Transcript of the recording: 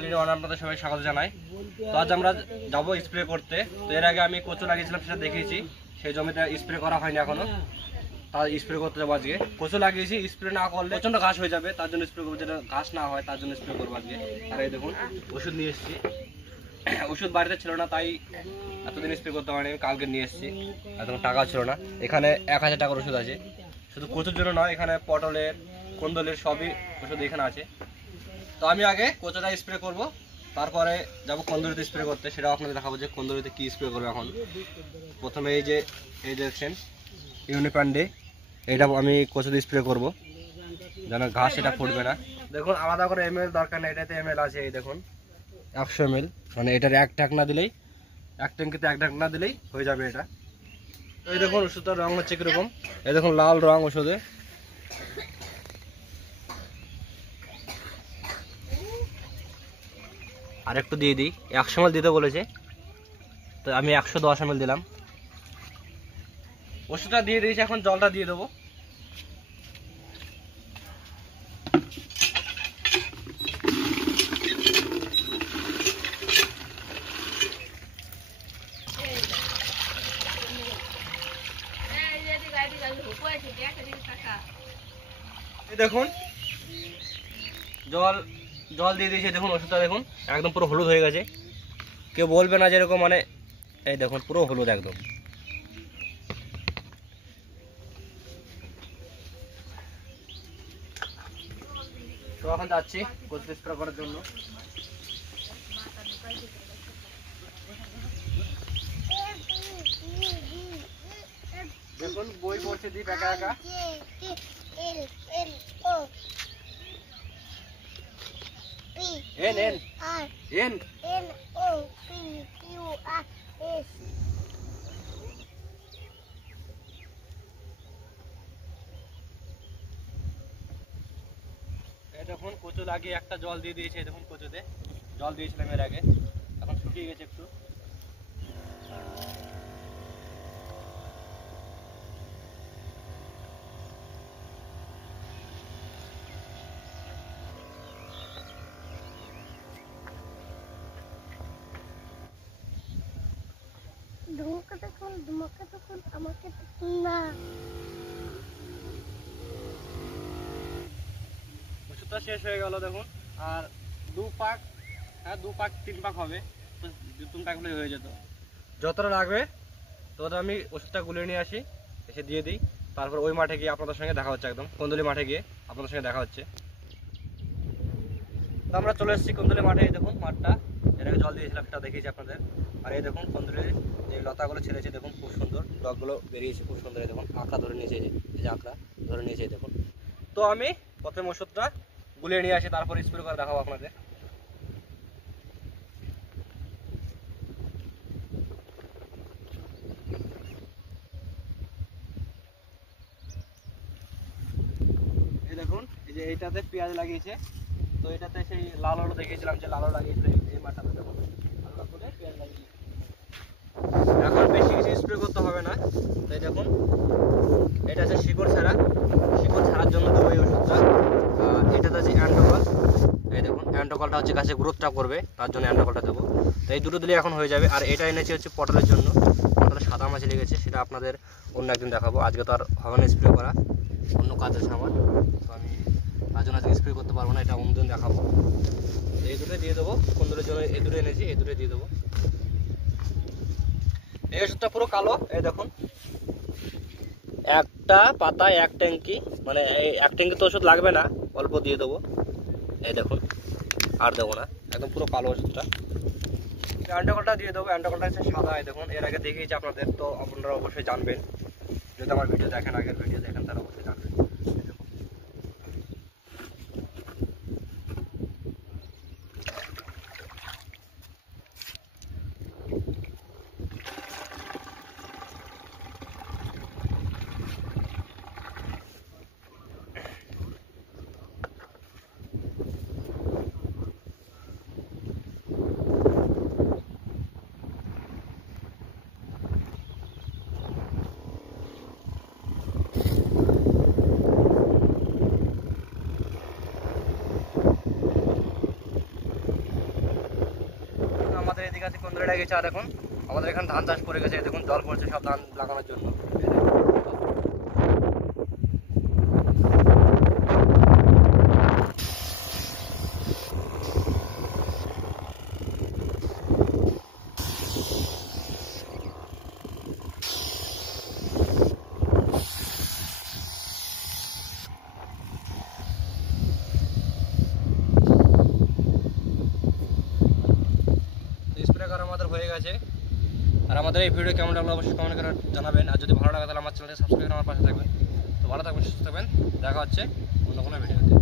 All in one আপনাদের সবাই স্বাগত জানাই। তো আজ আমরা যাবো স্প্রে করতে। তো এর আগে আমি কচু লাগিয়েছিলাম, সেটা দেখিয়েছি। সেই জমিতে স্প্রে করা হয়নি এখনো, তার স্প্রে করতে যাবো আজকে। কচু লাগিয়েছি, স্প্রে না করলে প্রচণ্ড ঘাস হয়ে যাবে, তার জন্য স্প্রে করবো। যেটা ঘাস না হয় তার জন্য স্প্রে করবো আজকে। আর এই দেখুন ওষুধ নিয়ে এসেছি, ওষুধ বাড়িতে ছিল না তাই এতদিন স্প্রে করতে পারিনি। আমি কালকে নিয়ে এসেছি, এতক্ষণ টাকা ছিল না। এখানে 1000 টাকার ওষুধ আছে, শুধু কচুর জন্য নয়, এখানে পটলের, কুন্দলের সবই ওষুধ এখানে আছে। তো আমি আগে কচুটা স্প্রে করব, তারপরে যাবো কন্দুরিতে স্প্রে করতে। সেটাও আপনাদের দেখাবো যে কন্দুরিতে কী স্প্রে করবো। এখন প্রথমে এই যে দেখছেন ইউনিপ্যান্ডে, এটা আমি কচুতে স্প্রে করব যেন ঘাস এটা ফুটবে না। দেখুন আলাদা করে ml দরকার নেই, এটাতে ml আছে। এই দেখুন 100 ml, মানে এটার এক ঢাকনা দিলেই, এক ট্যাঙ্কিতে এক ঢাকনা দিলেই হয়ে যাবে এটা। এই দেখুন ওষুধটার রং হচ্ছে কীরকম, এই দেখুন লাল রং ওষুধে। আর একটু দিয়ে দিই, 100 ml দিতে বলেছে, তো আমি 110 ml দিলাম। ওষুধটা দিয়ে দিয়েছি, এখন জলটা দিয়ে দেবো। দেখুন জল দিয়ে দিয়েছি। দেখুন ওষুধটা দেখুন একদম পুরো হলুদ হয়ে গেছে, কেউ বলবে না যেরকম, মানে এই দেখুন পুরো হলুদ একদম। তো এখন যাচ্ছি কচু স্প্রে করার জন্য। দেখুন বই পড়ছে দীপ একা একা। দেখুন কচু লাগিয়ে একটা জল দিয়ে দিয়েছে। দেখুন কচুতে জল দিয়েছিলাম এর আগে, এখন শুকিয়ে গেছে একটু। ওষুধটা শেষ হয়ে গেল দেখুন, আর 2 পাক, হ্যাঁ 2 পাক 3 পাক হবে, তো 2 পাক হয়ে যেত। যতটা লাগবে ততটা আমি ওষুধটা গুলে নিয়ে আসি, এসে দিয়ে দিই। তারপর ওই মাঠে গিয়ে আপনাদের সঙ্গে দেখা হচ্ছে, একদম কন্দুলি মাঠে গিয়ে আপনাদের সঙ্গে দেখা হচ্ছে। তো আমরা চলে এসেছি কন্দুলি মাঠে। এই দেখুন মাঠটা, এর আগে জল দিয়েছিলাম সেটা দেখিয়েছি আপনাদের। আর এই দেখুন কন্দুলির যে লতাগুলো ছেড়েছে, দেখুন খুব সুন্দর ডগগুলো বেরিয়েছে, খুব সুন্দর। এই দেখুন আঁকড়া ধরে নিয়েছে, এই যে আঁকড়া ধরে নিয়েছে দেখুন। তো আমি প্রথমে ওষুধটা গুলিয়ে নিয়ে আসি, তারপর স্প্রে করে দেখাবো আপনাদের। এই দেখুন এই যে এইটাতে পেঁয়াজ লাগিয়েছে, তো এটাতে সেই লাল আলু দেখিয়েছিলাম যে লাল আলু লাগিয়েছিল এই মাঠটাতে। দেখুন হালকা করে পেঁয়াজ লাগিয়েছে। এখন বেশি কিছু স্প্রে করতে হবে না। তো এই দেখুন এটা আছে শিকড় ছাড়ার জন্য দেবো এই ওষুধটা। আর এটাতে আছে অ্যান্টোকল। এই দেখুন অ্যান্টোকলটা হচ্ছে গাছে গ্রোথটা করবে, তার জন্য অ্যান্টোকলটা দেবো। তো এই দুটো দিলে এখন হয়ে যাবে। আর এটা এনেছি হচ্ছে পটলের জন্য, পটলে সাদা মাছি লেগেছে, সেটা আপনাদের অন্য একদিন দেখাবো। আজকে তো আর হবে না স্প্রে করা, অন্য কাজ আছে আমার, তো আমি তার জন্য আজকে স্প্রে করতে পারবো না, এটা অন্যদিন দেখাবো। এই দুটো দিয়ে দেবো, কন্দুরের জন্য এই দুটো এনেছি, এই দুটো দিয়ে দেবো। এই ওষুধটা পুরো কালো, এই দেখুন একটা পাতায় 1 ট্যাঙ্কি, মানে এই 1 ট্যাঙ্কি তো ওষুধ লাগবে না, অল্প দিয়ে দেবো। এই দেখুন আর দেবো না, একদম পুরো কালো ওষুধটা। অ্যান্টোকলটা দিয়ে দেবো, অ্যান্টোকলটা হচ্ছে সাদা। এই দেখুন এর আগে দেখিয়েছি আপনাদের, তো আপনারা অবশ্যই জানবেন, যদি আমার ভিডিও দেখেন, আগের ভিডিও দেখেন, তারা অবশ্যই জানবেন। গেছে। আর এখন আমাদের এখানে ধান চাষ পড়ে গেছে, দেখুন জল পড়ছে সব ধান লাগানোর জন্য। স্প্রে করা আমাদের হয়ে গেছে। আর আমাদের এই ভিডিও কেমন লাগলো অবশ্যই কমেন্ট করে জানাবেন। আর যদি ভালো লাগে তাহলে আমার চ্যানেলটি সাবস্ক্রাইব করে আমার পাশে থাকবেন। তো ভালো থাকবেন, সুস্থ থাকবেন, দেখা হচ্ছে অন্য কোনো ভিডিওতে।